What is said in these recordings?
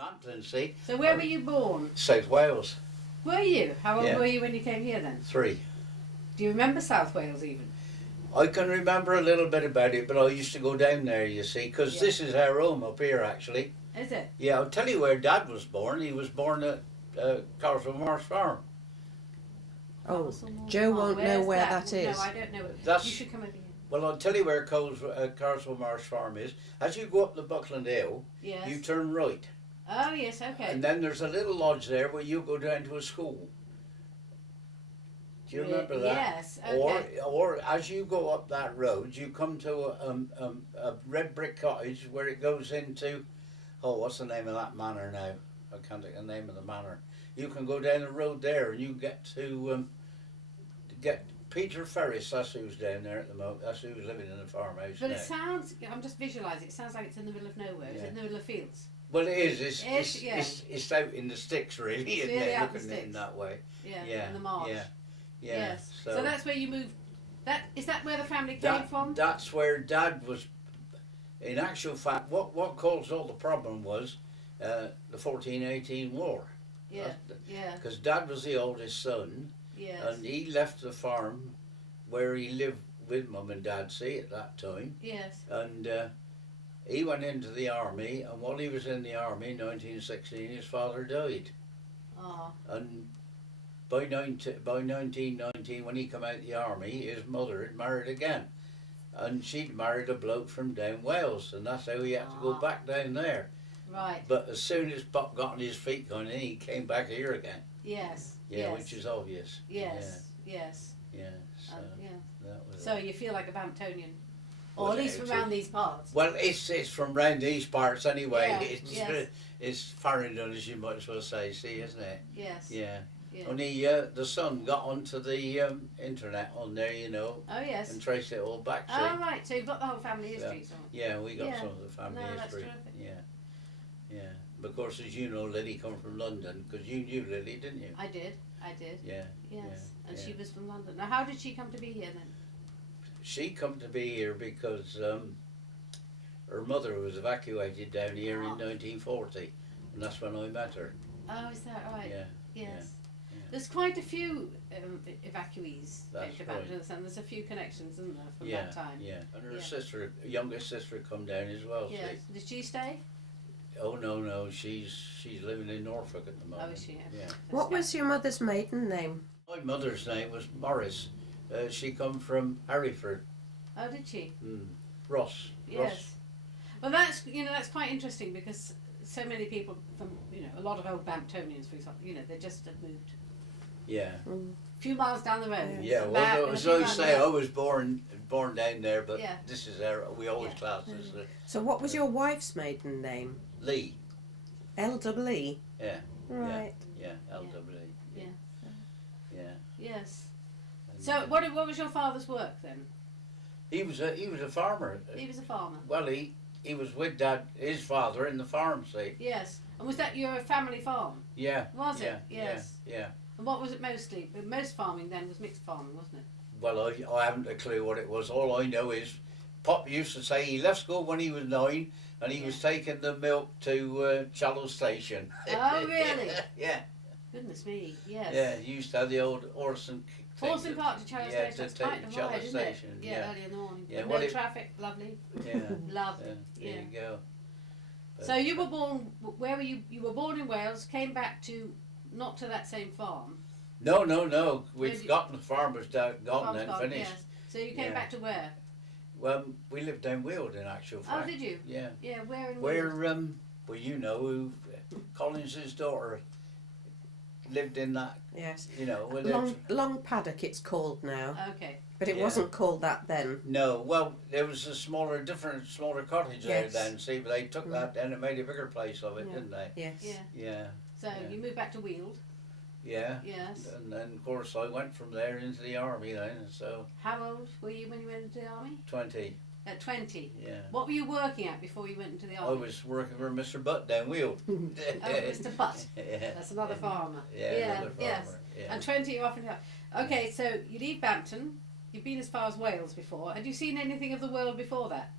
Bampton, see? So where were you born? South Wales. Were you? How old Yeah. were you when you came here then? 3. Do you remember South Wales even? I can remember a little bit about it, but I used to go down there, you see, because Yeah. this is our home up here, actually. Is it? Yeah, I'll tell you where Dad was born. He was born at Castle Marsh Farm. Oh, Castlemore Joe Farm. won't know Where's where that? that is. No, I don't know it. That's- You should come over here. Well, I'll tell you where Castle Marsh Farm is. As you go up the Buckland Hill, Yes. you turn right. Oh, yes, okay. And then there's a little lodge there where you go down to a school. Do you remember that? Yes, okay. Or as you go up that road, you come to a red brick cottage where it goes into, oh, what's the name of that manor now? I can't think of the name of the manor. You can go down the road there and you get to get Peter Ferris. That's who's down there at the moment. That's who's living in the farmhouse But now. it sounds, I'm just visualising, it sounds like it's in the middle of nowhere. Is Yeah. it in the middle of fields? Well, it is. Yeah. It's out in the sticks, really, It's isn't really it? out in the Looking at it in sticks. that way. Yeah, Yeah. in the marsh. Yeah. Yeah. Yes. So that's where you moved. Is that where the family came from? That's where Dad was. In actual fact, what caused all the problem was the 1418 war. Yeah. Yeah. Because Dad was the oldest son, Yes. and he left the farm where he lived with Mum and Dad, see, at that time, Yes. and he went into the army, and while he was in the army in 1916, his father died. Oh. And by 1919, when he came out of the army, his mother had married again. And she'd married a bloke from down Wales, and that's how he had to go Ah. back down there. Right. But as soon as Pop got on his feet going in, he came back here again. Yes. Yeah, Yes. which is obvious. Yes. Yes. Yeah, so Yeah. that was So it. you feel like a Bamptonian, or Well, at least it's from around these parts. Well, it's from round these parts anyway. Yeah, It's yes. it's Farringdon, as you might as well say, see, isn't it? Yes. Yeah. Yeah. Only the son got onto the internet on there, you know, Oh yes. and traced it all back. See? Oh right. So you've got the whole family history. So. Yeah, we got Yeah. some of the family No, that's history. terrific. Yeah, yeah. But of course, as you know, Lily come from London because you knew Lily, didn't you? I did. I did. Yeah. Yes. yeah, And yeah. she was from London. Now, how did she come to be here then? She come to be here because her mother was evacuated down here in Ah. 1940, and that's when I met her. Oh, is that right? Yeah. Yes. yeah. There's quite a few evacuees That's to right. Bampton, and there's a few connections, isn't there, from Yeah, that time? yeah. And her Yeah. sister, youngest sister, come down as well. Yes. See? Did she stay? Oh no, she's living in Norfolk at the moment. Oh, is she? Yeah. What was your mother's maiden name? My mother's name was Morris. She come from Harryford. Oh, did she? Ross. Yes. Well, that's quite interesting because so many people from a lot of old Bamptonians, for example, they just have moved Yeah. a few miles down the road. Yeah. and Well, back, no, and a as few I miles say, back. I was born down there, but Yeah. this is we always Yeah. classed as So what was your wife's maiden name? Lee. L-E-E? Yeah. Right. Yeah. L-W-E. Yeah. Yeah. Yes. And, So what was your father's work then? he was a farmer. He was a farmer. Well, he was with Dad, his father, in the farm. See. Yes. And was that your family farm? Yeah. Was yeah, it? Yes. Yeah. And what was it mostly? But most farming then was mixed farming, wasn't it? Well, I haven't a clue what it was. All I know is Pop used to say he left school when he was 9 and he was taking the milk to Challow Station. Oh, really? Yeah. Goodness me. Yes. Yeah, he used to have the old horse and Horse and cart to Challow yeah, Station. to That's take quite the a Challow ride, isn't it? Station, Yeah, yeah. early in the morning. Yeah, No well, traffic. Lovely. Yeah. Lovely. There Yeah. you go. So you were born. Where were you? You were born in Wales. Came back to not to that same farm. No. Where'd We've you- gotten the farmers gone Farm's and gone, finished. Yes. So you came Yeah. back to where? Well, we lived down Weald in actual fact. Oh, did you? Yeah. Yeah. Where in Where Wales? well, you know, who Collins's daughter lived in that. Yes. You know, with Long Paddock it's called now. Okay. But it Yeah. wasn't called that then. No, well, there was a smaller cottage there Yes. then, see, but they took that then and made a bigger place of it, Yeah. didn't they? Yes. Yeah. Yeah, So Yeah. you moved back to Weald. yeah. Yes. And then, of course, I went from there into the army then, so How old were you when you went into the army? 20, At 20. yeah. What were you working at before you went into the I army? was working for Mr. Butt down Weald. Oh, Mr. Butt. Yeah. That's another farmer. Yeah, another farmer. Yes. Yeah. And 20 you're off into. Okay, so you leave Bampton. You've been as far as Wales before. Had you seen anything of the world before that?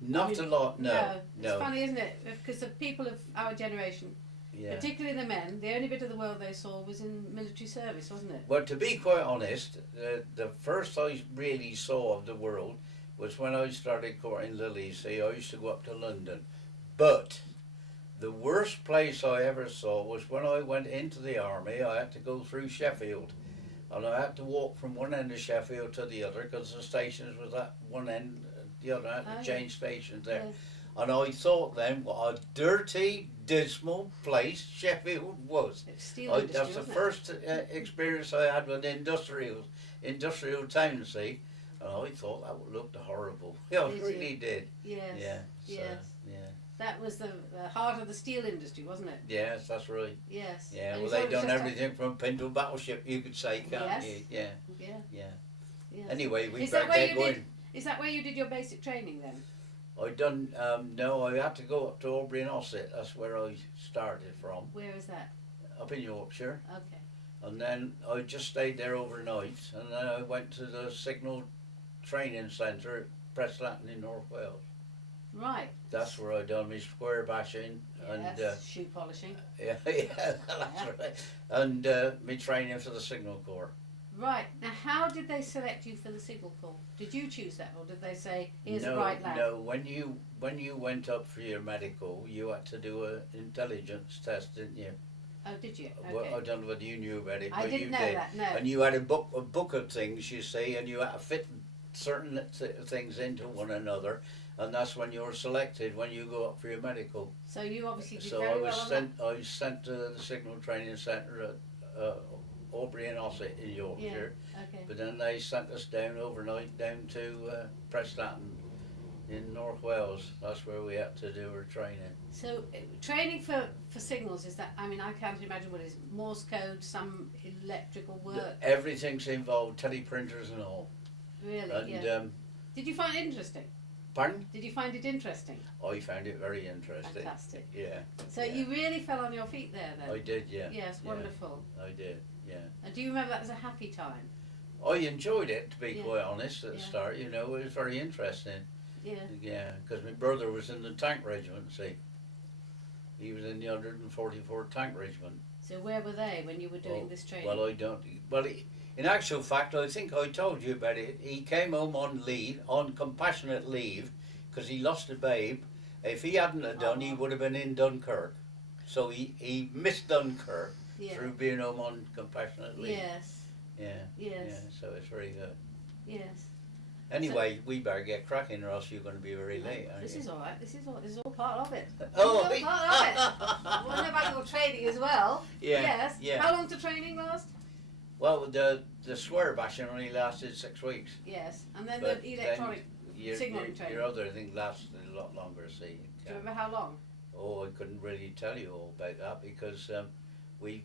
Not a lot, no. It's funny, isn't it? Because the people of our generation, Yeah. particularly the men, the only bit of the world they saw was in military service, wasn't it? Well, to be quite honest, the first I really saw of the world was when I started courting Lily. See, I used to go up to London. But the worst place I ever saw was when I went into the army. I had to go through Sheffield. And I had to walk from one end of Sheffield to the other because the stations was at one end, the other. I had to change stations there. Yeah. And I thought then what a dirty, dismal place Sheffield was. It's steel industry, That's the wasn't it? first experience I had with industrial town, see. And I thought that looked horrible. Yeah, I Did really you? did. Yes. Yeah. So, Yes. yeah. That was the heart of the steel industry, wasn't it? Yes, that's right. Yes. Yeah, And well, you they thought it was done just everything from Pinto battleship, you could say, can't Yes. you? Yeah, Yeah. yeah. Yes. Anyway, we Is that better where get you going. did? Is that where you did your basic training then? I done, no, I had to go up to Aubrey and Ossett. That's where I started from, Where is that? up in Yorkshire. Okay. And then I just stayed there overnight, and then I went to the Signal Training Centre at Preston in North Wales. Right. That's where I done my square bashing and Yes. Shoe polishing. yeah, that's right. And my training for the Signal Corps. Right. Now, how did they select you for the signal corps? Did you choose that, or did they say, "Here's no, a bright lad"? no. When you went up for your medical, you had to do an intelligence test, didn't you? Oh, did you? Okay. Well, I don't know whether you knew about it, I but didn't you know did. that. No. And you had a book of things, you see, and you had to fit certain things into one another, and that's when you're selected when you go up for your medical. So you obviously did So very I well was on sent. I was sent to the Signal Training Centre at Aubrey and Ossett in Yorkshire. that. Okay. But then they sent us down overnight down to Preston in North Wales. That's where we had to do our training. So training for signals, is that? I mean, I can't imagine what it is. Morse code, some electrical work. Everything's involved, teleprinters and all. Really? And Yeah. Did you find it interesting? pardon? Did you find it interesting? I found it very interesting. Fantastic. Yeah. So yeah. you really fell on your feet there then? I did, yeah. Yes, yeah, wonderful. I did, yeah. And do you remember that as a happy time? I enjoyed it, to be Yeah. quite honest, at the Yeah. start. You know, it was very interesting. Yeah. Yeah, because my brother was in the tank regiment, see. He was in the 144th Tank Regiment. So where were they when you were doing this training? Well, I don't. Well, in actual fact, I think I told you about it. He came home on leave, on compassionate leave, because he lost a babe. If he hadn't have done, he would have been in Dunkirk. So he missed Dunkirk yeah. through being home on compassionate leave. Yes. Yeah. Yes. Yeah. So it's very good. Yes. Anyway, we better get cracking, or else you're going to be very late, aren't This you? is all right. This is all part of it. Oh, This is all part of it. I want to know about your training as well. Yeah, Yes. yeah. How long did training last? Well, the square bashing only lasted 6 weeks. Yes. And then But the electronic. Your, signalling your, training. your other thing lasted a lot longer, see. Do you remember how long? Oh, I couldn't really tell you all about that because we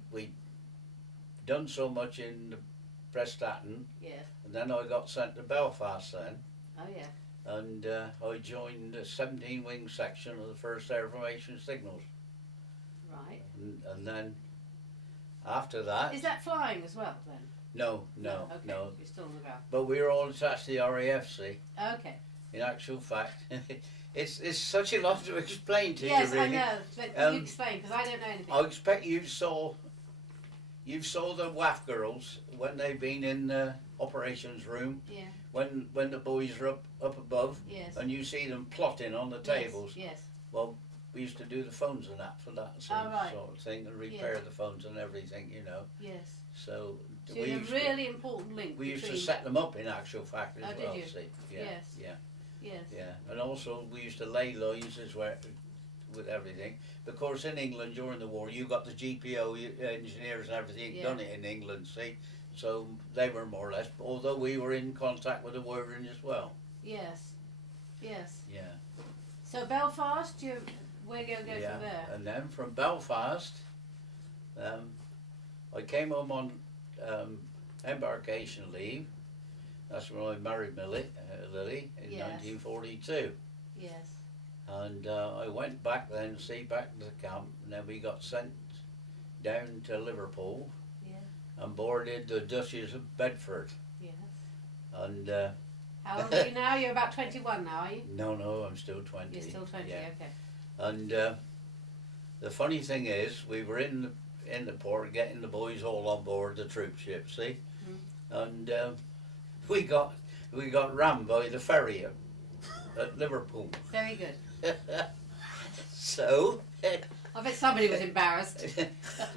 done so much in Prestatyn, Yes. and then I got sent to Belfast then, Oh yeah. and I joined the 17 wing section of the 1st Air Formation Signals, Right. and then after that, Is that flying as well then? no, Okay. no, You're still on the ground. but we were all attached to the RAF, see. Okay. In actual fact, it's such a lot to explain to Yes, you, really. I know. But you explain because I don't know anything. I expect you saw the WAF girls when they've been in the operations room, Yeah. when the boys are up above, Yes. and you see them plotting on the tables. Yes. Well, we used to do the phones and that for that sort, Oh, right. sort of thing, and repair Yeah. the phones and everything, you know. Yes. So So we you're a used really important link we used to between. set them up in actual fact as Oh, did well. you? See, yeah, Yes. yeah, Yes. yeah, and also we used to lay lines as well with everything. Of course, in England during the war, you got the GPO engineers and everything Yeah. done it in England. See, so they were more or less. Although we were in contact with the wiring as well. Yes. Yes. Yeah. So Belfast, where you go yeah. from there? And then from Belfast, I came home on embarkation leave. That's when I married Lily in Yes. 1942. Yes. And I went back then, back to the camp, and then we got sent down to Liverpool Yeah. and boarded the Duchess of Bedford. Yes. And How old are you now? You're about 21 now, are you? No, I'm still 20. You're still 20, Yeah. okay. And the funny thing is, we were in the port getting the boys all on board the troop ship, see? And we got rammed by the ferry at Liverpool. Very good. So I bet somebody was embarrassed.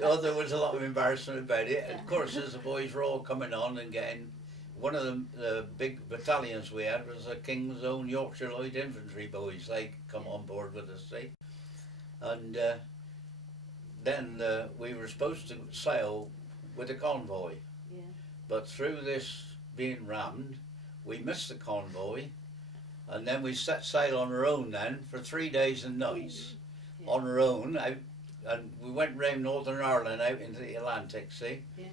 oh, there was a lot of embarrassment about it. Of course, as the boys were all coming on and getting, one of the big battalions we had was the King's Own Yorkshire Light Infantry boys. They come on board with us, see? And then we were supposed to sail with a convoy. Yeah. But through this being rammed, we missed the convoy, and then we set sail on our own then for 3 days and nights. Yeah. On our own, out, and we went round Northern Ireland out into the Atlantic, see? Yeah.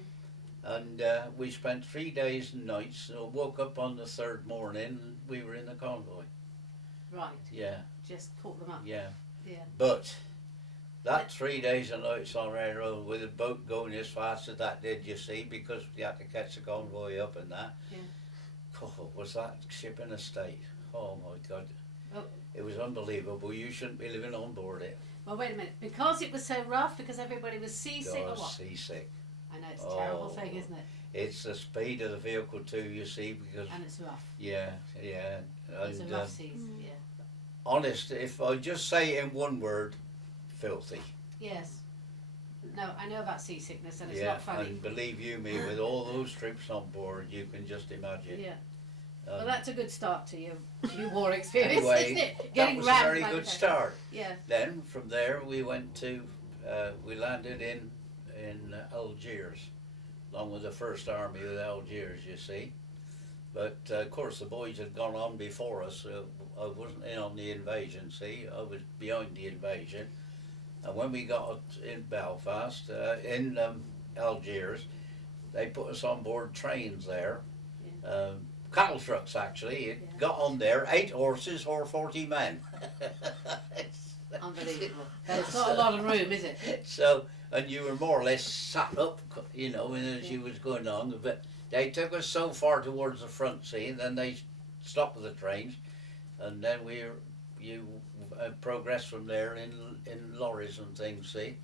And we spent 3 days and nights, and woke up on the third morning and we were in the convoy. Right. Yeah, Just caught them up. yeah. Yeah. But that 3 days and nights on our own with a boat going as fast as that did, you see, because we had to catch the convoy up and that. Yeah. Oh, was that ship in a state? Oh my God. Oh. It was unbelievable. You shouldn't be living on board it. Well, wait a minute. Because it was so rough, because everybody was seasick or God, what? seasick. I know, it's a terrible thing, isn't it? It's the speed of the vehicle too, you see, because And it's rough. yeah. It's a And rough seas, yeah. honest, if I just say it in one word, filthy. Yes. No, I know about seasickness and it's Yeah, not funny. and believe you me, with all those troops on board, you can just imagine. Yeah. Um, Well, that's a good start to your war experience, Anyway, isn't it? that Getting was a rammed very by the good ferry. start. Yeah. Then from there we went to, we landed in Algiers, along with the First Army of Algiers, you see. But of course the boys had gone on before us, so I wasn't in on the invasion, see, I was behind the invasion. And when we got in Belfast, in Algiers, they put us on board trains there, cattle trucks actually. It got on there, 8 horses or 40 men. Unbelievable. There's not a lot of room, is it? So, and you were more or less sat up, you know, as you was going on. But they took us so far towards the front, see, and then they stopped the trains, and then you progressed from there in lorries and things, see.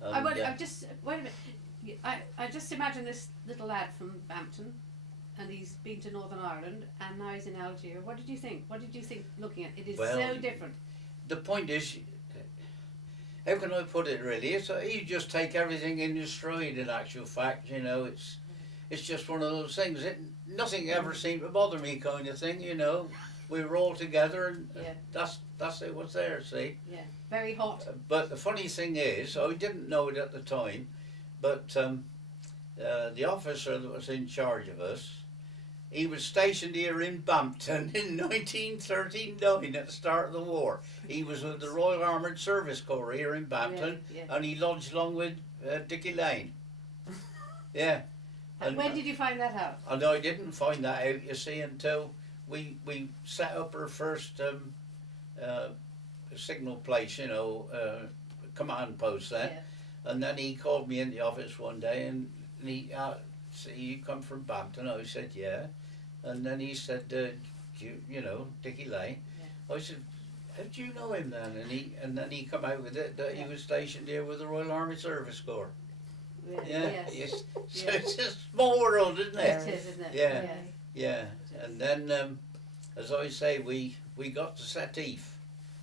And, I just wait a minute. I just imagine this little lad from Bampton, and he's been to Northern Ireland, and now he's in Algeria. What did you think? What did you think looking at it? Is Well, so different. the point is, how can I put it really? It's you just take everything in your stride. In actual fact, you know, it's just one of those things. Nothing ever seemed to bother me, kind of thing. You know, we were all together, and that's it was there. See. Yeah. Very hot. But the funny thing is, I didn't know it at the time, but the officer that was in charge of us, he was stationed here in Bampton in 1939 at the start of the war. He was with the Royal Armoured Service Corps here in Bampton, and he lodged along with Dickie Lane. Yeah. And when did you find that out? And I didn't find that out, you see, until we set up our first signal place, you know, command post then. Yeah. And then he called me in the office one day and he said, "You come from Bampton?" I said, "Yeah." And then he said, you know, Dickie Lane. Yeah. I said, "How do you know him then?" And then he come out with it that he was stationed here with the Royal Army Service Corps. Really? Yeah. Yes. So it's a small world, isn't it? It is, isn't it? Yeah. Yeah. And then, as I say, we got to Sétif.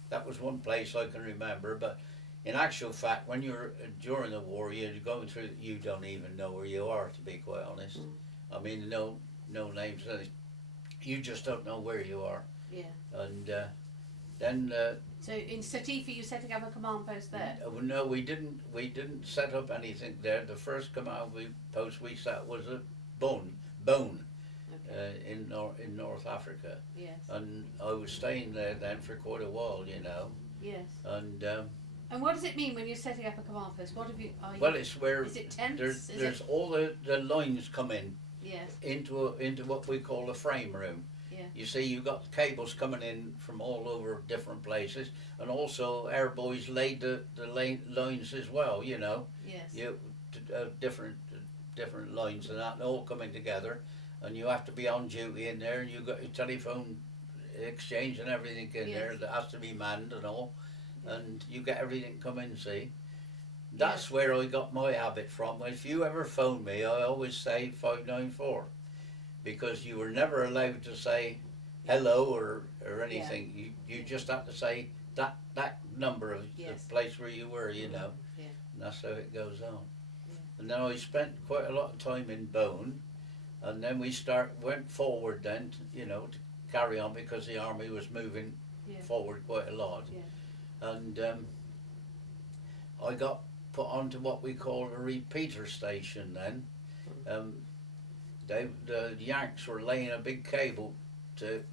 That was one place I can remember, but in actual fact, when you're during the war, you're going through, you don't even know where you are, to be quite honest. I mean, no names, you just don't know where you are. Yeah. And then. So in Sétif, you setting up a command post there? No, we didn't. We didn't set up anything there. The first command post we set was at Bone. Okay. In North Africa. Yes. And I was staying there then for quite a while, you know. Yes. And what does it mean when you're setting up a command post? What have you? Well, it's where is it tents? there's all the lines come in. Yes. Into what we call a frame room. Yeah. You see, you've got cables coming in from all over different places, and also our boys laid the lines as well. You know. Yes. Different lines and that, and all coming together. and you have to be on duty in there, and you got your telephone exchange and everything in Yes. there that has to be manned and all, and you get everything come in, see. That's where I got my habit from. If you ever phone me, I always say 594, because you were never allowed to say hello or anything. You just have to say that number of Yes. the place where you were, you know. Yeah. And that's how it goes on. Yeah. And then I spent quite a lot of time in Bone, and then we went forward then, you know, to carry on, because the army was moving Yeah. forward quite a lot. Yeah. And I got put onto what we call a repeater station then. The Yanks were laying a big cable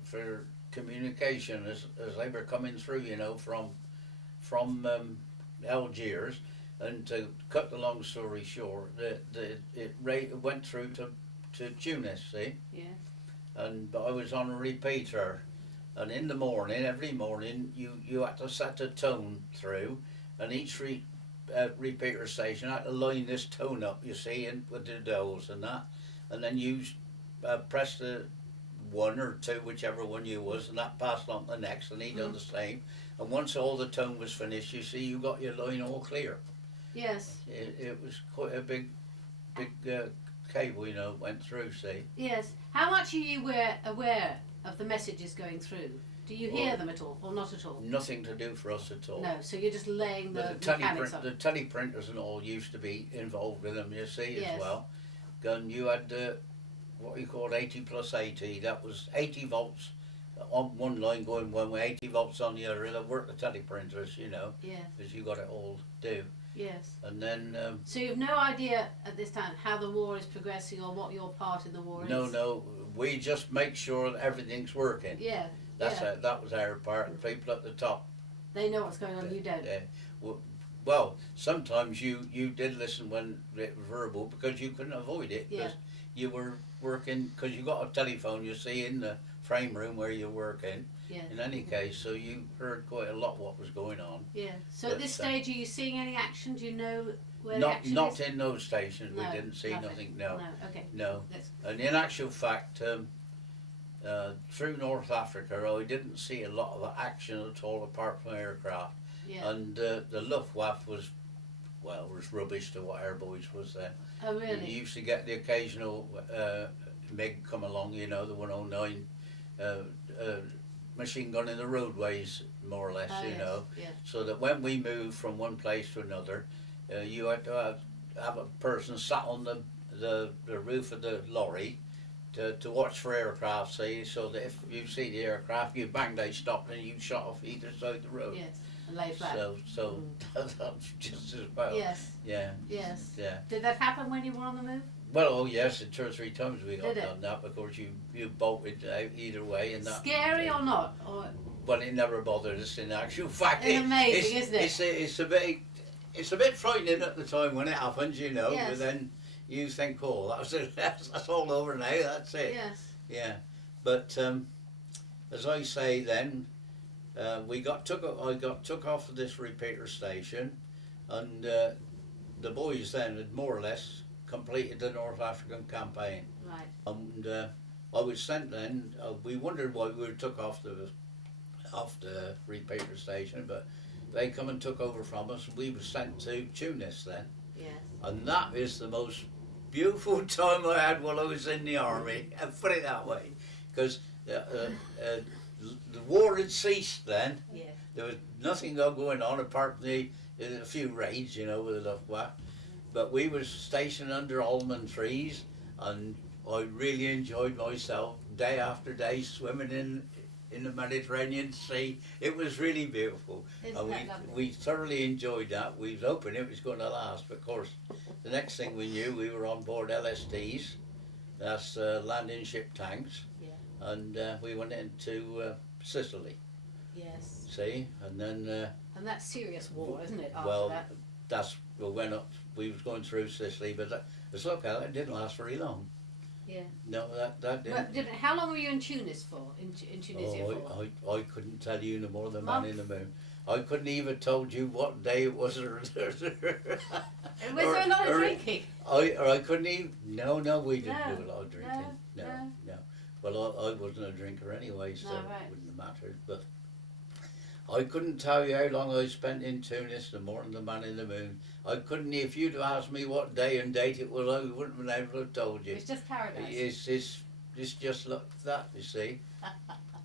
for communication as they were coming through, you know, from Algiers. And to cut the long story short, it went through to Tunis, see? Yeah. But I was on a repeater, and in the morning, every morning, you had to set a tone through, and each repeater station had to line this tone up, you see, and with the dials and that, and then you press the 1 or 2, whichever one you was, and that passed on to the next, and he done the same. And once all the tone was finished, you see, you got your line all clear. Yes. It was quite a big cable, you know, went through, see. Yes. How much are you aware of the messages going through? Do you hear them at all, or not at all? Nothing to do for us at all. No. So you're just laying the But mechanics up. the teleprinters and all used to be involved with them, you see, Yes. as well. And you had what you called 80+80. That was 80 volts on one line going one way, 80 volts on the other. That worked the teleprinters, you know, Yes. because you got it all do. Yes. And then So you've no idea at this time how the war is progressing or what your part in the war is? no, we just make sure that everything's working. Yeah. That was our part. The people at the top. They know what's going on, you don't. Well, sometimes you did listen when it was verbal, because you couldn't avoid it, because you were working, because you got a telephone, you see, in the frame room where you're working. Yeah. In any case, so you heard quite a lot what was going on. Yeah. So at But, this stage, are you seeing any action? Do you know where the action Not is? in those stations. No, We didn't see nothing. No. No. Okay. No. That's, And in actual fact, through North Africa, I didn't see a lot of action at all, apart from aircraft. yeah. And the Luftwaffe was rubbish to what our boys was then. Oh You really? used to get the occasional MiG come along, you know, the 109 machine gun in the roadways, more or less, Oh, you yes. know. Yeah. So that when we moved from one place to another, you had to have a person sat on the roof of the lorry to watch for aircraft, see, so that if you see the aircraft, you bang, they stopped, and you shot off either side of the road. Yes. And lay flat. So that's just as well. Yes. Yeah. Yes. Yeah. Did that happen when you were on the move? Well, oh yes, 2 or 3 times we got Did it? done that, because you bolted out either way, and that. Scary or not? Or Well, it never bothered us in actual fact. It's amazing, isn't it? It's a bit frightening at the time when it happens, you know. Yes. But then you think, oh, that's all over now. That's it. yes. Yeah. But as I say, then I got took off of this repeater station, and the boys then had more or less completed the North African campaign. Right. And I was sent then. We wondered why we were took off the repeater station, but they come and took over from us, and we were sent to Tunis then. Yes. And that is the most beautiful time I had while I was in the army. And put it that way, because the war had ceased then. Yeah. There was nothing going on apart from a few raids, you know, with the Luftwaffe. But we were stationed under almond trees, and I really enjoyed myself day after day swimming in the Mediterranean Sea. It was really beautiful. Isn't And that lovely? we thoroughly enjoyed that. We was hoping it was going to last, but of course, the next thing we knew, we were on board LSTs, that's landing ship tanks, Yeah. and we went into Sicily, Yes. see, and then And that's serious war, isn't it? After well, that. we went up. We was going through Sicily, but as look at it didn't last very long. Yeah. No, that didn't. But how long were you in Tunis for? In Tunisia for? I couldn't tell you no more than Month? Man in the Moon. I couldn't even told you what day it was. Was there a lot of drinking? I couldn't even. No, we didn't No, do a lot of drinking. no, No? no. Well, I wasn't a drinker anyway, so No, it right. wouldn't have mattered. But I couldn't tell you how long I spent in Tunis, the morning the man in the moon. I couldn't, if you'd have asked me what day and date it was, I wouldn't have been able to have told you. It's just paradise. It's just like that, you see.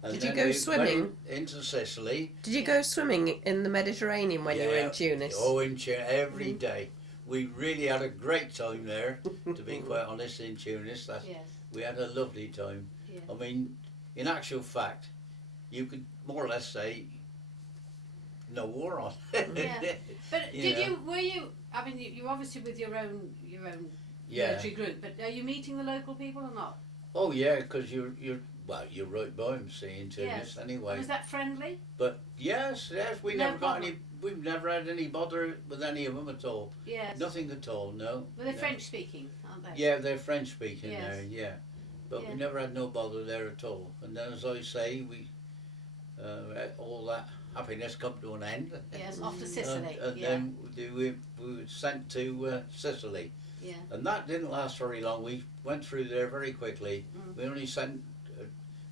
And Did you then go we swimming? went into Sicily. Did you go swimming in the Mediterranean when you were in Tunis? Oh, in Tunis, every day. We really had a great time there, to be quite honest, in Tunis. Yes. We had a lovely time. Yeah. I mean, in actual fact, you could more or less say no war on. Yeah. But You were you, I mean, you obviously with your own Yeah. military group, but are you meeting the local people or not? Oh yeah, because you're right by them, see, in Tunis Yes. anyway. Was that friendly? But yes, we No never got problem. any. We've never had any bother with any of them at all. Yes. Nothing at all. No. Well, they're no. French speaking, aren't they? Yeah, they're French speaking Yes. there. Yeah, but Yeah. we never had no bother there at all. And then, as I say, we all that happiness come to an end. Yes, off to Sicily. And yeah. then we were sent to Sicily, Yeah. and that didn't last very long. We went through there very quickly. Mm. We only sent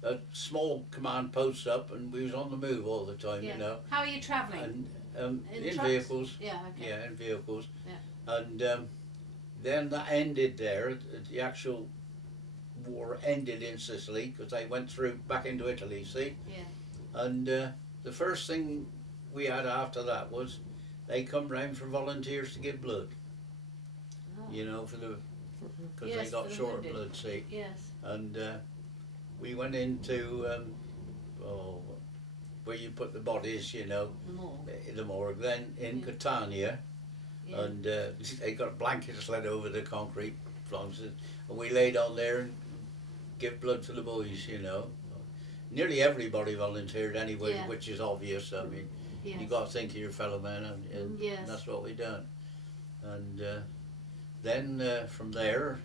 a small command post up, and we was on the move all the time, Yeah. you know. How are you travelling? And in trucks? vehicles, Yeah. Okay. yeah, in vehicles. Yeah. And then that ended there. The actual war ended in Sicily because they went through back into Italy. See. Yeah. And the first thing we had after that was they come round for volunteers to give blood. Oh. You know, for the because Yes, they got for the short of wounded. blood. See. Yes. And we went into where you put the bodies, you know, The more. in the morgue. Then in Yeah. Catania, Yeah. and they got blankets laid over the concrete flags, and we laid on there and give blood to the boys, you know. Nearly everybody volunteered anyway, Yeah. which is obvious. I mean, Yes. you got to think of your fellow man, and Yes. that's what we done. And then from there,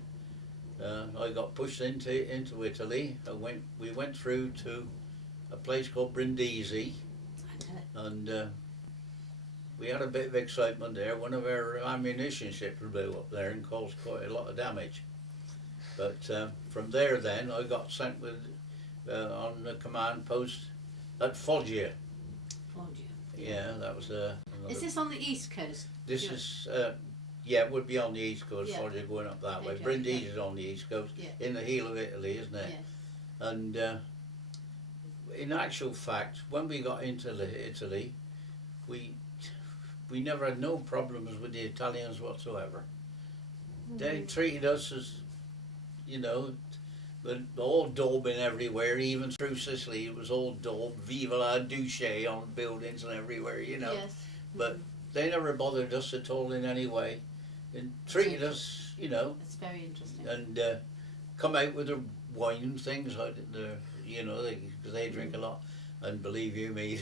I got pushed into Italy. We went through to a place called Brindisi, I know it. and we had a bit of excitement there. One of our ammunition ships blew up there and caused quite a lot of damage. But from there, then I got sent with on the command post at Foggia. Foggia. Yeah, that was Is another. this on the east coast? This Yeah. is yeah, it would be on the east coast. Yeah. Foggia going up that way. Okay, Brindisi yeah. is on the east coast, Yeah. in the heel of Italy, isn't it? Yes. And in actual fact, when we got into Italy, we never had no problems with the Italians whatsoever. They treated us as, you know, but all daubing everywhere, even through Sicily. It was all daub, Viva la Duce on buildings and everywhere, you know. Yes. But they never bothered us at all in any way, and treated us, you know, It's very interesting. and come out with their wine and things. You know, because they drink a lot. And believe you me,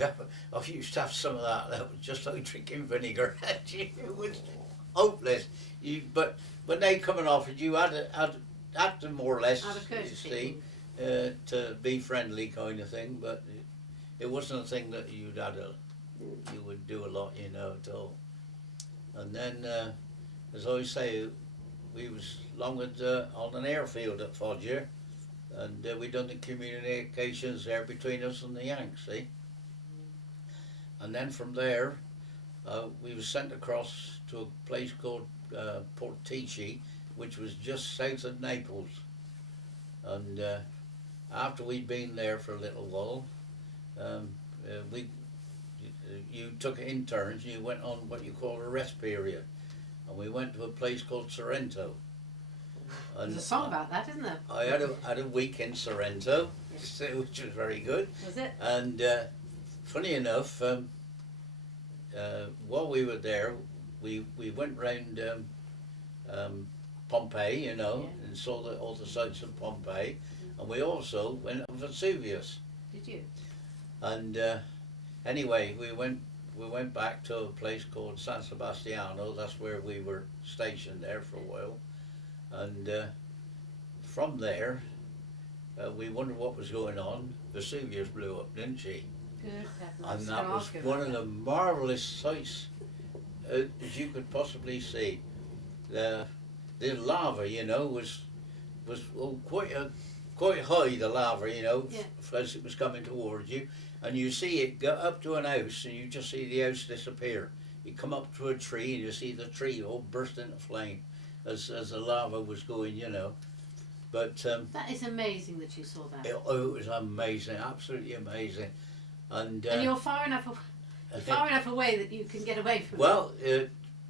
I used to have some of that. That was just like drinking vinegar. It was hopeless. But when they come and offered, you had to more or less, Out of you courtesy. see, to be friendly kind of thing. But it wasn't a thing that you would do a lot, you know, at all. And then, as I say, we was long with on an airfield at Foggia. And we done the communications there between us and the Yanks, see? And then from there, we was sent across to a place called Portici, which was just south of Naples. And after we'd been there for a little while, you took it in turns and you went on what you call a rest period. And we went to a place called Sorrento. And There's a song about that, isn't there? I had a week in Sorrento, which was very good. Was it? And funny enough, while we were there, we went round Pompeii, you know, Yeah. and saw all the sights of Pompeii. And we also went up Vesuvius. Did you? And anyway, we went back to a place called San Sebastiano. That's where we were stationed there for a while. And from there, we wondered what was going on. Vesuvius blew up, didn't she? Good heavens. And I was that gonna was ask you one about of the marvellous sights as you could possibly see. The lava, you know, was quite quite high, the lava, you know, Yeah. as it was coming towards you, and you see it go up to an house, and you just see the house disappear. You come up to a tree, and you see the tree all burst into flame as the lava was going, you know. But That is amazing that you saw that. it was amazing, absolutely amazing. And You're far enough away that you can get away from well,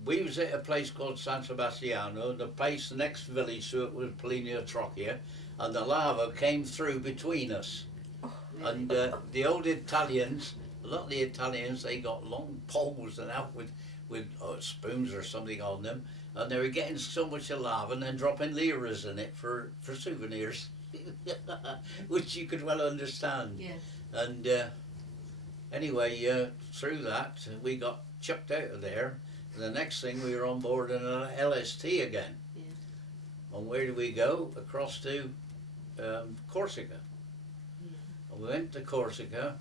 we was at a place called San Sebastiano, and the next village to it was Polinia Trocchia, and the lava came through between us. it. Really. And the old Italians, a lot of the Italians, they got long poles and out with spoons or something on them, and they were getting so much of lava and then dropping liras in it for souvenirs, which you could well understand. Yes. And anyway, through that, we got chucked out of there. And the next thing, we were on board in an LST again. Yeah. And where did we go? Across to Corsica. Yeah. And we went to Corsica,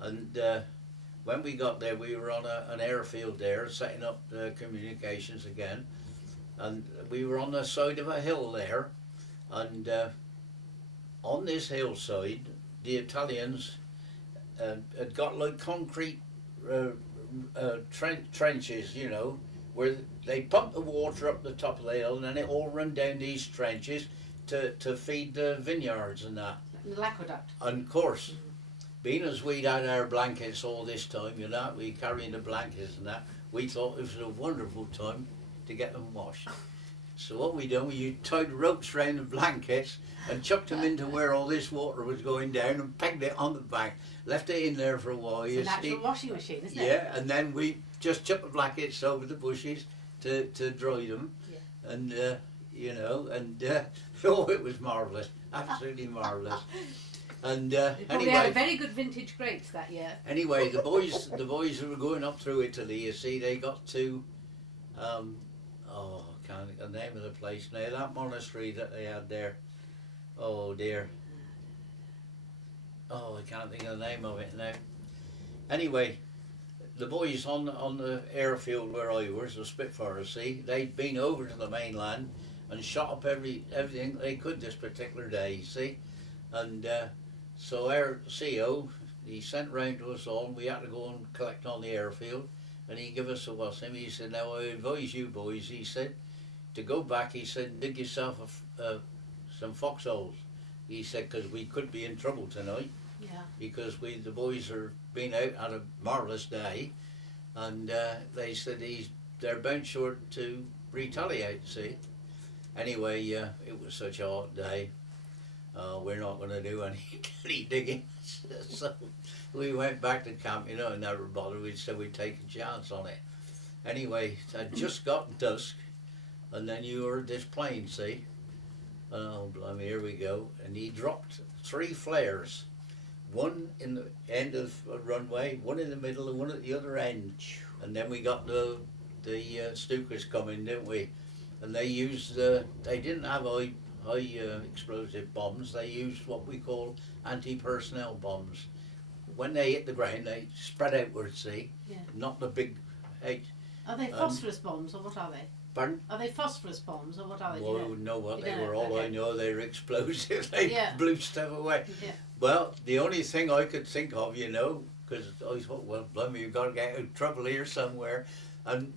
and when we got there, we were on an airfield there, setting up communications again. And we were on the side of a hill there, and on this hillside, the Italians had got like concrete trenches, you know, where they pumped the water up the top of the hill, and then it all run down these trenches to feed the vineyards and that. The aqueduct. And of course, being as we'd had our blankets all this time, you know, we carrying the blankets and that, we thought it was a wonderful time to get them washed. So what we done, we tied ropes around the blankets and chucked them into where all this water was going down and pegged it on the bank. Left it in there for a while. It's a natural washing machine, isn't it? Yeah, and then we just chucked the blankets over the bushes to dry them. Yeah. And, you know, and oh, it was marvellous. Absolutely marvellous. And They probably anyway, had a very good vintage grapes that year. anyway, the boys who were going up through Italy, you see, they got to, I can't think of the name of the place now, that monastery that they had there. Oh dear. Oh, I can't think of the name of it now. Anyway, the boys on the airfield where I was, the Spitfire, see, they'd been over to the mainland and shot up everything they could this particular day, see. And so our CO, he sent round to us all, and we had to go and collect on the airfield, and he gave us a what's-name. He said, now I advise you boys, he said, to go back, he said, dig yourself some foxholes. He said, because we could be in trouble tonight, Yeah. because the boys are been out had a marvellous day, and they said they're bound sure to retaliate, see. Anyway, it was such a hot day. We're not going to do any digging. So we went back to camp, you know, and never bothered. We said we'd take a chance on it. Anyway, it had just got dusk, and then you heard this plane, see? Oh, blimey, here we go. And he dropped 3 flares. One in the end of the runway, one in the middle, and one at the other end. And then we got the Stukas coming, didn't we? And they used, they didn't have high explosive bombs. They used what we call anti-personnel bombs. When they hit the ground, they spread outwards, see? Yeah. Not the big H. Are they phosphorus bombs, or what are they? Pardon? Are they phosphorus bombs, or what are they? Well, Do I you know? wouldn't know what You they don't were. know, All I okay. know, they were explosive. They Yeah. blew stuff away. Yeah. Well, the only thing I could think of, you know, because I thought, well, blimey, you've got to get out of trouble here somewhere. And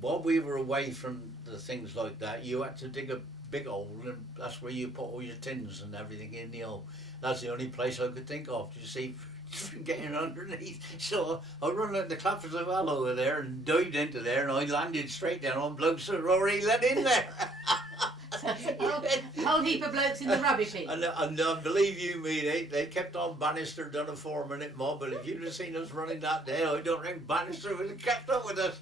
while we were away from the things like that, you had to dig a big hole, and that's where you put all your tins and everything in the hole. That's the only place I could think of, you see, for getting underneath. So I run like the clappers of hell over there and dived into there, and I landed straight down on blokes that were already let in there. So, a whole heap of blokes in the rubbish heap. And believe you me, they kept on Bannister done a 4-minute mob, but if you'd have seen us running that day, I don't think Bannister would have kept up with us.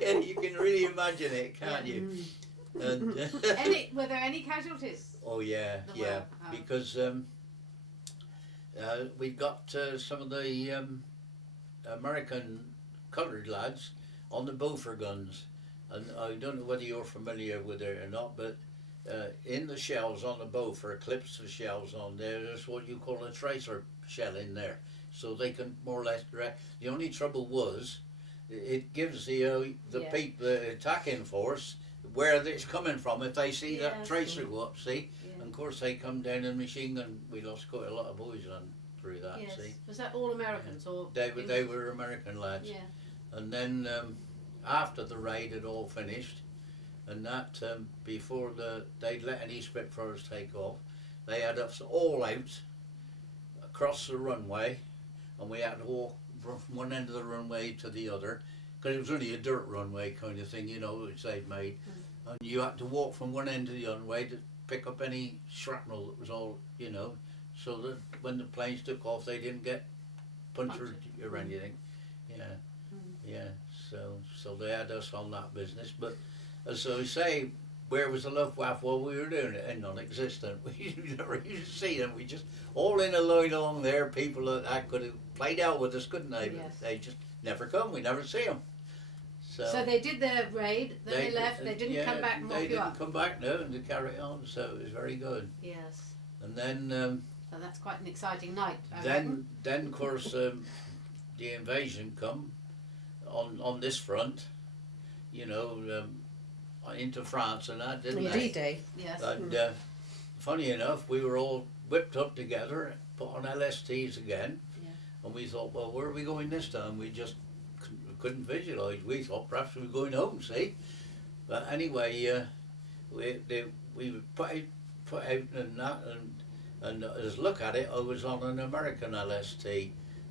Yeah, you can really imagine it, can't you? And, Were there any casualties? oh yeah, There yeah, were, oh. because we got some of the American coloured lads on the Beaufort guns. And I don't know whether you're familiar with it or not, but in the shells on the Beaufort, clips of shells on there, there's what you call a tracer shell in there. So they can more or less direct. The only trouble was, it gives the Yeah. the attacking force where it's coming from. If they see that Yeah. tracer go up, see? Yeah. And of course they come down in machine gun. We lost quite a lot of boys on through that. Yes. See, Was that all Americans or? they were American lads. Yeah. And then after the raid had all finished, and that before they'd let any Spitfires take off, they had us all out across the runway, and we had to walk from one end of the runway to the other, because it was only a dirt runway kind of thing, you know, which they'd made, and you had to walk from one end of the runway to pick up any shrapnel that was all, you know, so that when the planes took off they didn't get punctured or anything. Yeah, so they had us on that business, but as I say, where was the Luftwaffe while we were doing it? And non-existent. We never used to see them. We just all in a line along there. People that could have played out with us, couldn't they? Yes. But they just never come. We never see them. So they did their raid, then they left. They didn't come back and they mock you up. didn't come back, no, and to carry on. So it was very good. Yes. And then So that's quite an exciting night. I reckon. then of course the invasion come on this front, you know, into France and that, didn't they? D-Day. Yes. And funny enough, we were all whipped up together, put on LSTs again, and we thought, well, where are we going this time? We just couldn't visualise. We thought perhaps we were going home, see? But anyway, we were put out and that, and as look at it, I was on an American LST,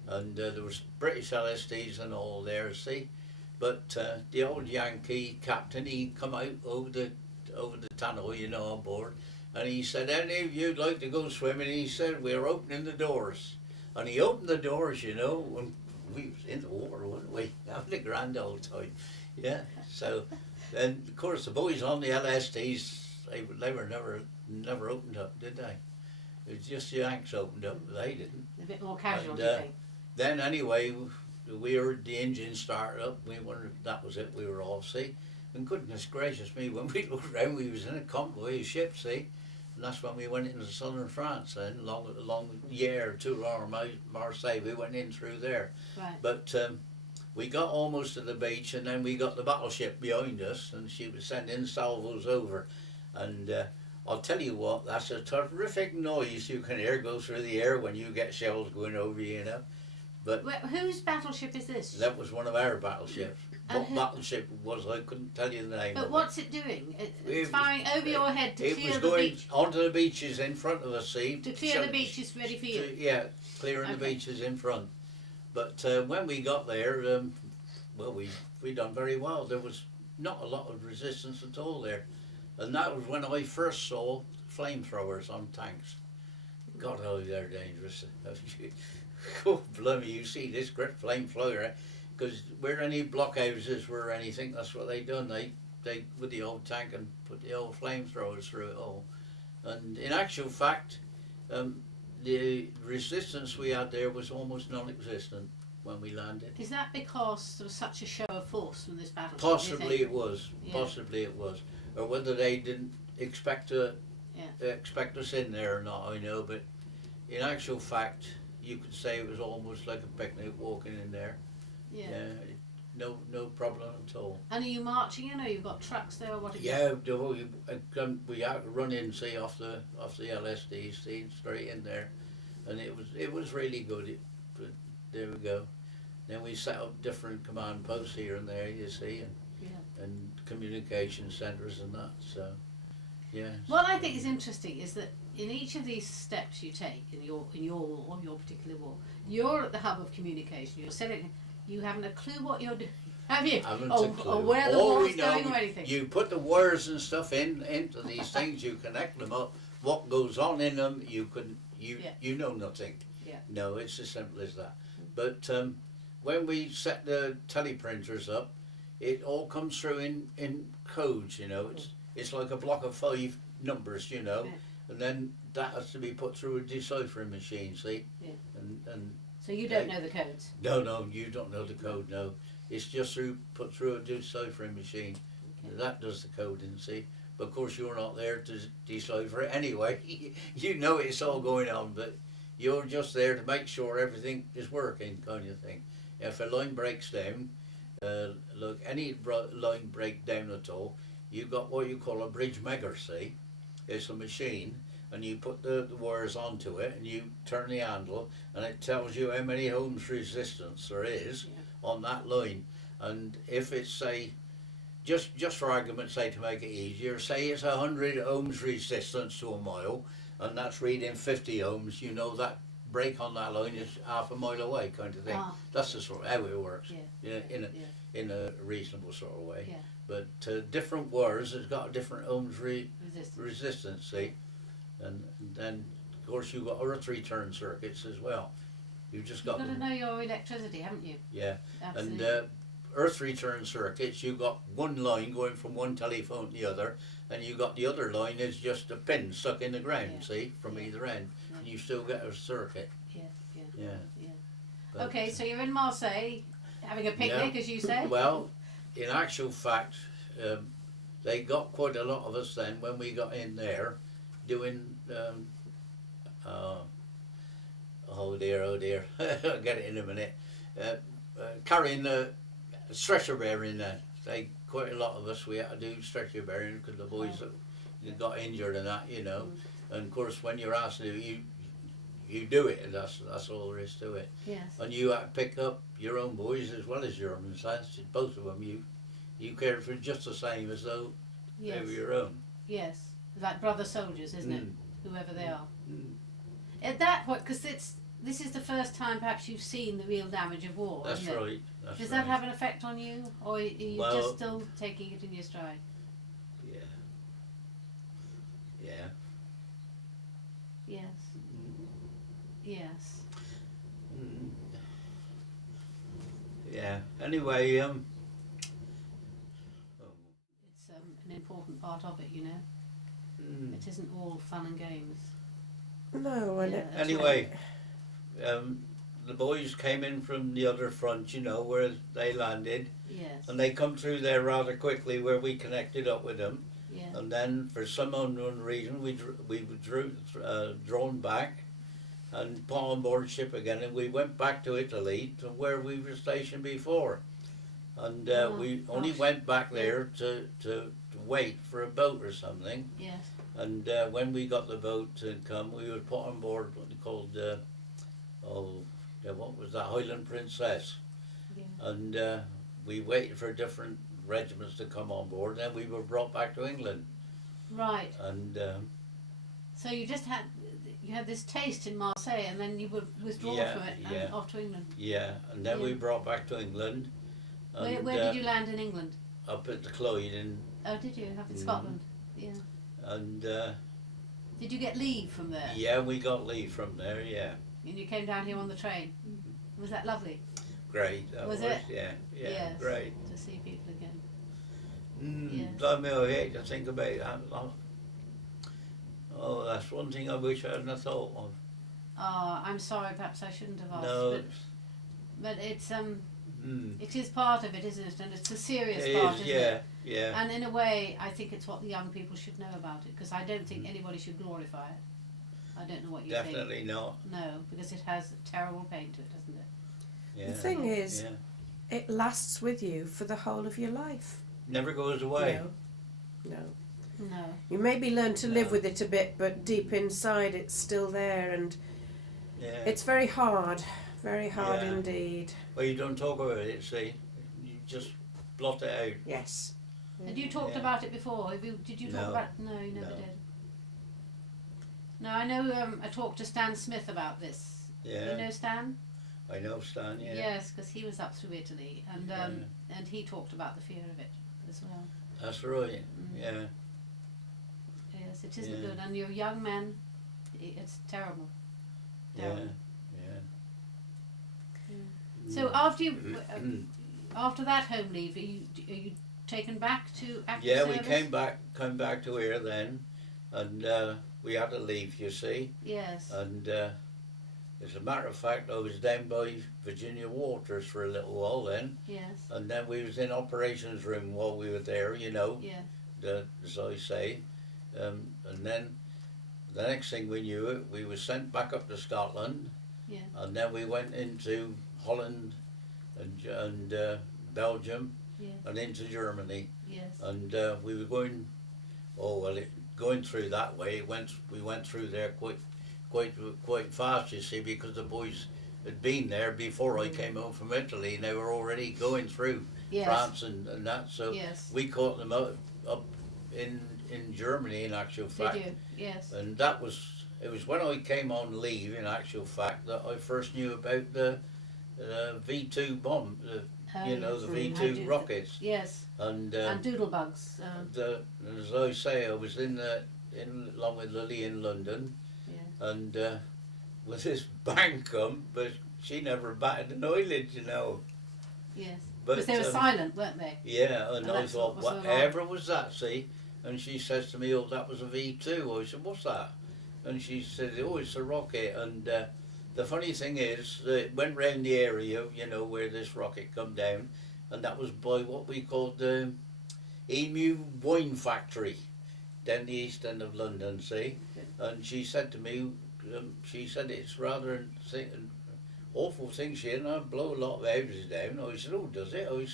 and there was British LSTs and all there, see? But the old Yankee captain, he come out over the tunnel, you know, on board, and he said, any of you'd like to go swimming? He said, we're opening the doors. And he opened the doors, you know, and we was in the water, weren't we? Having a grand old time. Yeah, so, and of course the boys on the LSTs, they were never opened up, did they? It was just the Yanks opened up, but they didn't. A bit more casual, And, do you think? Then anyway, we heard the engine start up. We wondered if that was it. We were all, see. And goodness gracious me, when we looked around, we was in a convoy of ships, see. And that's when we went into southern France. Then, along year or two along Marseille, we went in through there. Right. But we got almost to the beach, and then we got the battleship behind us, and she was sending salvos over. And I'll tell you what, that's a terrific noise you can hear go through the air when you get shells going over you, you know. But Whose battleship is this? that was one of our battleships. And What battleship it was, I couldn't tell you the name But of what's it doing? It's It- firing over your head to it. It clear was the going beach. onto the beaches in front of us, see. To clear the beaches ready for you. Yeah, clearing the Okay. beaches in front. But when we got there, well, we done very well. There was not a lot of resistance at all there. And that was when I first saw flamethrowers on tanks. God, oh, they're dangerous. Oh, blimey, you see this great flamethrower, because where any blockhouses were or anything, that's what they done. They with the old tank and put the old flamethrowers through it all. And in actual fact, the resistance we had there was almost non-existent when we landed. Is that because there was such a show of force from this battleship? Possibly it was. Yeah. Possibly it was. Or whether they didn't expect expect us in there or not, I know. But in actual fact, you could say it was almost like a picnic walking in there. Yeah. No problem at all. And are you marching in, or you've got trucks there, or what? Yeah, we had to run in, see, off the LSD, see, straight in there, and it was really good. But there we go. Then we set up different command posts here and there, you see, and communication centres and that. So, yeah. What I think is interesting is that in each of these steps you take in your war, your particular war, you're at the hub of communication. You're selling. You haven't a clue what you're doing, have you? Haven't or, a clue. or where the All war's we know, going or anything. you put the wires and stuff into these things. You connect them up. What goes on in them, you know nothing. Yeah. No, it's as simple as that. But when we set the teleprinters up, it all comes through in codes. You know, it's like a block of 5 numbers. You know, and then that has to be put through a deciphering machine. See, and So you don't know the codes. no, you don't know the code. No, it's just put through a deciphering machine. Okay. That does the coding. See, but of course you're not there to decipher it anyway. You know it's all going on, but you're just there to make sure everything is working, kind of thing. If a line breaks down, look, any line break down at all, you got what you call a bridge megger. See, it's a machine and you put the wires onto it, and you turn the handle, and it tells you how many ohms resistance there is on that line. And if it's, say, just for argument's sake, to make it easier, say it's 100 ohms resistance to a mile, and that's reading 50 ohms, you know that break on that line is half a mile away, kind of thing. That's the sort of how it works, in a reasonable sort of way. Yeah. But different wires has got a different ohms resistance, see, and then of course you've got other 3-turn circuits as well. You've got to know your electricity, haven't you? Yeah. Absolutely. And earth 3-turn circuits, you've got one line going from one telephone to the other, and you got the other line is just a pin stuck in the ground, see, from either end, and you still get a circuit. Yeah. But, okay, so you're in Marseille, having a picnic, as you say. Well, in actual fact, they got quite a lot of us then when we got in there, doing. Oh dear, I'll get it in a minute. Carrying the stretcher bearing there. Quite a lot of us, we had to do stretcher bearing because the boys that got injured and that, you know. And of course, when you're asked to, you do it, and that's all there is to it. Yes. And you had to pick up your own boys as well as Germans. That's both of them. You cared for just the same as though they were your own. Yes, like brother soldiers, isn't it? Whoever they are. At that point, because this is the first time perhaps you've seen the real damage of war. That's isn't right. it? That's Does right. that have an effect on you, or are you just still taking it in your stride? Yeah. Yeah. Yes. Yes. Yeah. Anyway, It's an important part of it, you know. It isn't all fun and games. No, and anyway, the boys came in from the other front, you know, where they landed. Yes. And they come through there rather quickly, where we connected up with them. Yeah. And then, for some unknown reason, we were drawn back and put on board ship again, and we went back to Italy, to where we were stationed before. And we only went back there to wait for a boat or something. Yes. And when we got the boat to come, we were put on board what they called, what was that, Highland Princess. Yeah. And we waited for different regiments to come on board, and then we were brought back to England. Right. And so you had this taste in Marseille, and then you were withdrawn from it and off to England. Yeah, and then we brought back to England. And, where did you land in England? Up at the Clyde in. Oh, did you? Up in Scotland? Yeah. And did you get leave from there? yeah, we got leave from there. Yeah. And you came down here on the train. Was that lovely? Great. That Was it? Yeah. Yeah. Yes. Great. To see people again. Yes. Blimey, I hate to think about that. Oh, that's one thing I wish I hadn't thought of. Oh, I'm sorry. Perhaps I shouldn't have asked. No. But it's it is part of it, isn't it? And it's a serious part, isn't yeah, it? Yeah. And in a way, I think it's what the young people should know about it, because I don't think anybody should glorify it. I don't know what you think. Definitely not. No, because it has a terrible pain to it, doesn't it? Yeah. the thing is, it lasts with you for the whole of your life. Never goes away. No. No. You maybe learn to live with it a bit, but deep inside it's still there, and it's very hard indeed. Well, you don't talk about it, see. You just blot it out. Yes. Had you talked about it before? Did you talk about? No, you never did. No, I know. I talked to Stan Smith about this. Yeah. You know Stan? I know Stan. Yeah. Yes, because he was up through Italy, and he talked about the fear of it as well. That's right. Yeah. Yes, it isn't good, and you're young men. It's terrible. Terrible. So after that home leave, are you taken back to active service? We came back to here then, and we had to leave, you see. Yes. And as a matter of fact, I was down by Virginia Waters for a little while then. Yes. And then we was in operations room while we were there, you know. Yeah. As I say, and then the next thing we knew, we were sent back up to Scotland. Yeah. And then we went into Holland and Belgium, and into Germany. Yes. And we were going, going through that way, we went through there quite fast, you see, because the boys had been there before I came home from Italy, and they were already going through Yes. France and that. So Yes. we caught them up in Germany, in actual fact. Did you? Yes. And it was when I came on leave, in actual fact, that I first knew about the V2 bomb, you know, the V2 rockets. Yes. And doodlebugs. as I say, I was along with Lily in London, Yeah. and with this bang come, but she never batted an eyelid, you know. Yes. But Because they were silent, weren't they? yeah, and And I that's thought, what was so whatever was that, see? And she says to me, oh, that was a V2. I said, what's that? And she said, oh, it's a rocket. And the funny thing is, it went round the area, you know, where this rocket come down, and that was by what we called the Emu Wine Factory, down the east end of London, see? And she said to me, she said it's rather an awful thing, she, and I blow a lot of houses down. I said, oh, does it? I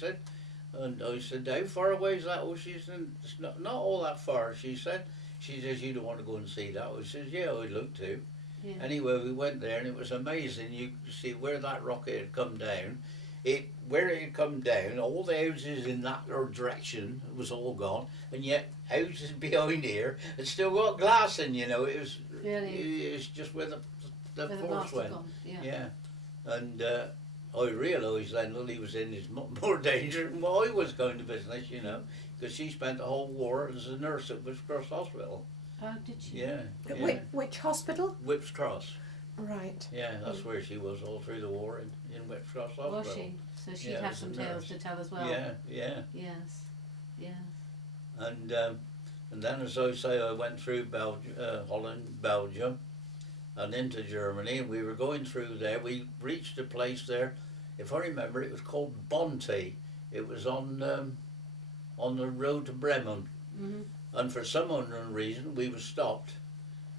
said, how far away is that? Oh, she said, it's not all that far, she said. She says, you don't want to go and see that? I says, yeah, I'd look to. Yeah. Anyway, we went there, and it was amazing. You could see where that rocket had come down. Where it had come down, all the houses in that direction was all gone, and yet houses behind here had still got glass in, you know. It was Really? it was just where the Where the force blast had went. gone. Yeah. Yeah. And I realised then Lily was in more danger than what I was going to business, you know, because she spent the whole war as a nurse at Whips Cross Hospital. Oh, did she? Yeah. At yeah. which hospital? Whips Cross. Right. Yeah, that's where she was all through the war in Whips Cross Hospital. Was she? So she'd Yeah, have as a some tales nurse. to tell as well. Yeah, yeah. Yes. Yes. And then, as I say, I went through Holland, Belgium, and into Germany, and we were going through there. We reached a place there, if I remember, it was called Bonte. It was on the road to Bremen. Mhm. And for some unknown reason, we were stopped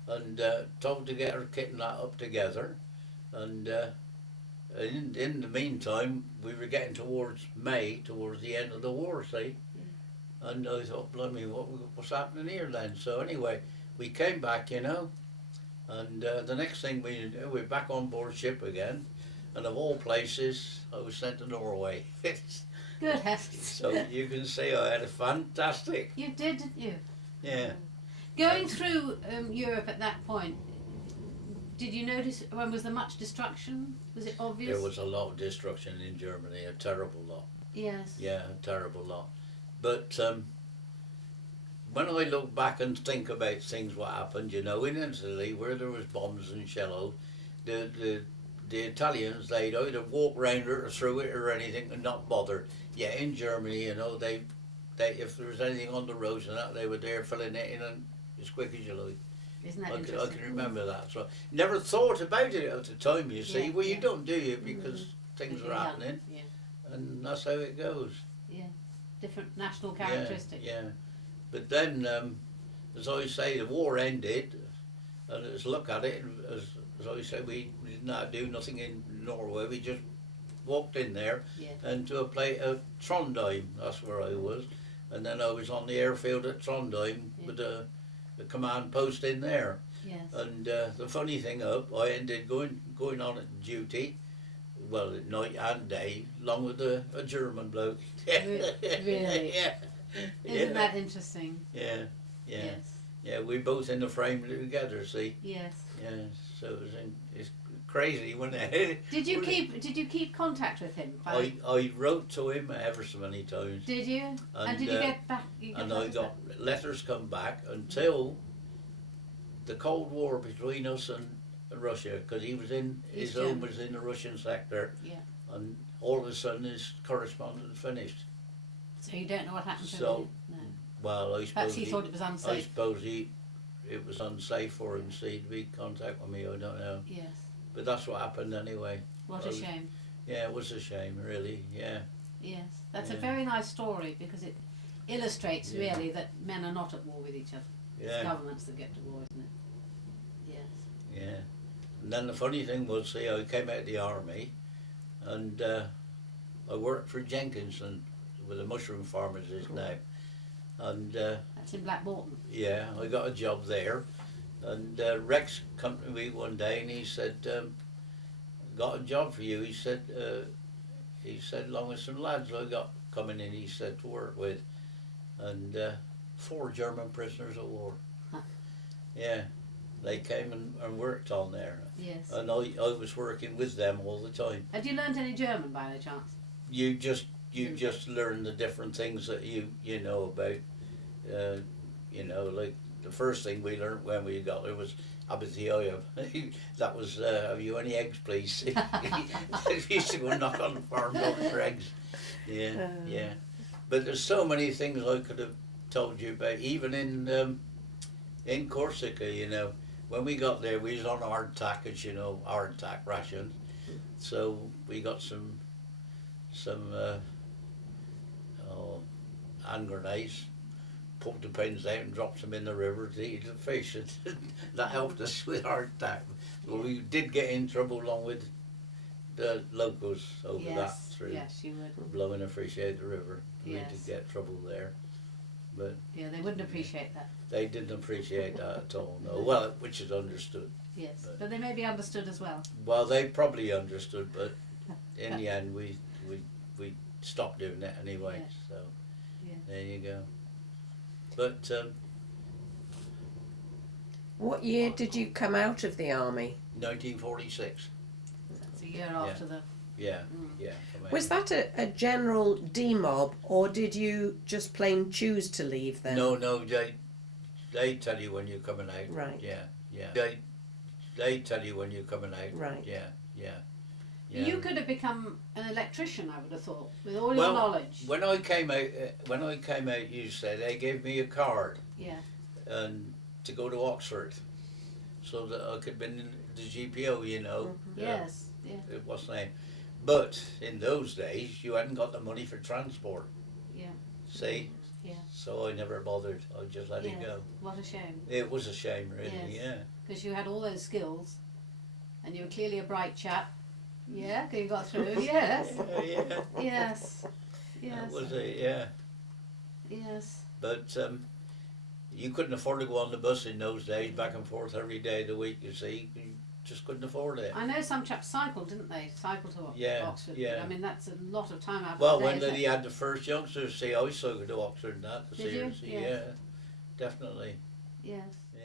and told to get our kit and that up together. And in the meantime, we were getting towards May, towards the end of the war, see? Yeah. And I thought, blimey, what's happening here then? So anyway, we came back, you know, and the next thing we knew, we're back on board ship again. And of all places, I was sent to Norway. Good heavens. So you can see I had a fantastic, You did, didn't you? yeah. Going through Europe at that point, did you notice, was there much destruction? Was it obvious? There was a lot of destruction in Germany, a terrible lot. Yes. Yeah, a terrible lot. But when I look back and think about things what happened, you know, in Italy where there was bombs and shells, the Italians, they'd either walk round it or through it or anything and not bother. Yeah, in Germany, you know, they if there was anything on the roads and that, they were there filling it in and as quick as you like. Isn't that I interesting? can remember that. So never thought about it at the time, you see. Yeah, Well, you yeah. don't, do you? Because things You're are young, happening, Yeah. and that's how it goes. Yeah. Different national Yeah, characteristics. yeah. But then, as I say, the war ended, and as look at it, as I say, we did not do nothing in Norway. We just walked in there Yeah. and to a place at Trondheim. That's where I was, and then I was on the airfield at Trondheim Yeah. with the command post in there. Yes. And the funny thing I ended going on at duty, well, at night and day, along with a German bloke. Really? Yeah. Isn't that interesting? Yeah, yeah, Yes. yeah. We both in the frame together. See, Yes. yeah. So it's crazy when I Did you keep contact with him? I wrote to him ever so many times, Did you? And did you get back? You and I letters got back? letters come back until the Cold War between us and Russia, because he was in his East home Germany. was in the Russian sector, Yeah. and all of a sudden his correspondence finished. So you don't know what happened to So, him? No. Well, I Perhaps suppose he thought it was I unsafe. suppose it was unsafe for him to be in contact with me. I don't know, Yes. but that's what happened anyway. What I a was- shame. Yeah, it was a shame, really. Yeah, Yes. That's a Yeah. very nice story because it illustrates Yeah. really that men are not at war with each other. It's yeah, governments that get to war, isn't it? Yes. yeah. And then the funny thing was, see, I came out of the army, and I worked for Jenkinson, where the mushroom farmers is now, and That's in Blackmorton. Yeah, I got a job there, and Rex come to me one day and he said, "Got a job for you." He said, "Along with some lads I got coming in," he said, "to work with, and 4 German prisoners of war." Huh. Yeah, they came and worked on there, Yes. and I was working with them all the time. Had you learnt any German by any chance? You just learn the different things that you know about. You know, like the first thing we learned when we got there was "Abizioyo." That was "Have you any eggs, please?" We used to go knock on the farm door for eggs. Yeah, yeah. But there's so many things I could have told you about, even in Corsica. You know, when we got there, we was on hardtack, as you know, hardtack rations. So we got some hand grenades, pulled the pins out and dropped them in the river to eat the fish. That helped us with hardtack. Well, we did get in trouble along with the locals over that through Yes, you would. blowing a fish out the river. We Yes. did get trouble there, but Yeah, they wouldn't appreciate that. they didn't appreciate that at all. No, well, which is understood. Yes, but they may be understood as well. Well, they probably understood, but in the end, we stopped doing that anyway. Yeah. So Yeah. there you go. But What year did you come out of the army? 1946. That's a year after the. Yeah, Mm. yeah. Was that a general demob, or did you just plain choose to leave then? No, they tell you when you're coming out. Right. Yeah, yeah. They tell you when you're coming out. Right. Yeah, yeah. You could have become an electrician, I would have thought, with all your Well, knowledge. When I came out, you said they gave me a card Yeah. and to go to Oxford, so that I could be in the GPO. You know. Yes. Yeah. What's the name? But in those days, you hadn't got the money for transport. Yeah. See? Yeah. So I never bothered. I just let it Yes. go. What a shame. It was a shame, really. Yes. Because you had all those skills, and you were clearly a bright chap. Yeah. 'Cause you got through. Yes. Yeah. Yeah. Yes. Yes. That was it. Yeah. Yes. But you couldn't afford to go on the bus in those days, back and forth every day of the week. You see, you just couldn't afford it. I know some chaps cycled, didn't they? Cycled to Yeah, Oxford. yeah. I mean, that's a lot of time out Well, of the day, when isn't they it? had the first youngsters, see, I used to go to Oxford and that. Did you? Seriously, Yes. yeah, definitely, Yes. yeah.